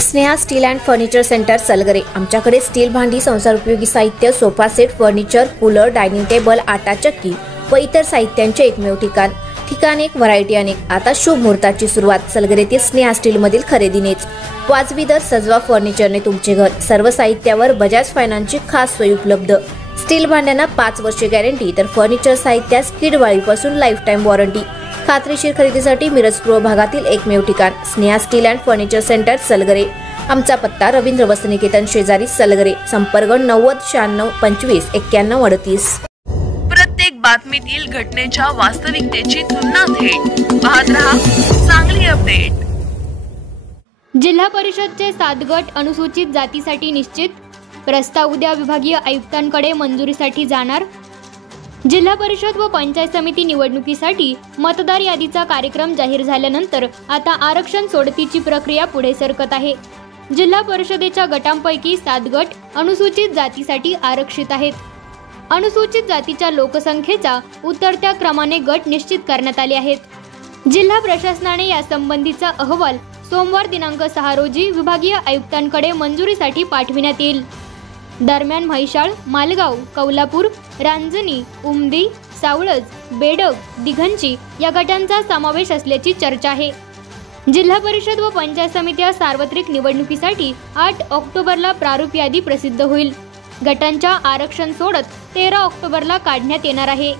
Sneha steel and furniture centre Salgare. आमच्याकडे steel भांडी, संसार उपयोगी साहित्य, sofa set, furniture, cooler, dining table, आटा चक्की व इतर साहित्यांचे एकमेव ठिकाण एक, व्हरायटी अनेक। आता शुभ मुहूर्ताची सुरुवात सलगरेतील स्नेहा स्टील मधील खरेदीनेच। वाजवी दर, सजवा फर्निचरने तुमचे घर। सर्व साहित्यावर बजाज फायनान्सची खास सोय उपलब्ध। स्टील भांड्यांना 5 वर्षे गॅरंटी, तर फर्निचर साहित्यास किडवाळीपासून लाईफ टाइम वॉरंटी। खात्रीशीर खरेदीसाठी मिरज पूर्व भागातील एकमेव ठिकाण Sneha steel and furniture centre Salgare. आमचा पत्ता रवींद्र वस्त्रनिकेतन शेजारी सलगरे। संपर्क 90 96 25 91 38। प्रत्येक बातमीतील घटनेच्या वास्तविकतेची तुलना थेट पाहत रहा चांगली अपडेट। जिल्हा परिषदचे 7 गट अनुसूचित जातीसाठी निश्चित। प्रस्ताव उद्या विभागीय आयुक्तांकडे मंजुरीसाठी जाणार। जिल्हा परिषद व पंचायत समिती निवडणुकीसाठी मतदार यादीचा कार्यक्रम जाहीर झाल्यानंतर आता आरक्षण सोडतीची प्रक्रिया पुढे सरकत आहे। जिल्हा परिषदेच्या गटांपैकी 7 गट अनुसूचित जातीसाठी आरक्षित आहेत। अनुसूचित जातीच्या लोकसंख्येचा उतरत्या क्रमाने गट निश्चित करण्यात आले आहेत। जिल्हा प्रशासनाने यासंबंधीचा अहवाल सोमवार दिनांक 6 रोजी विभागीय आयुक्तांकडे मंजुरीसाठी पाठविण्यात येईल। दरम्यान म्हैसाळ, मालगाव, कौलापूर, रांजणी, उमदी, सावळज, बेडग, दिघंची या गटांचा समावेश असल्याची चर्चा आहे। जिल्हा परिषद व पंचायत समित्या सार्वत्रिक निवडणुकीसाठी 8 ऑक्टोबरला प्रारूप यादी प्रसिद्ध होईल। गटांच्या आरक्षण सोडत 13 ऑक्टोबरला काढण्यात येणार आहे।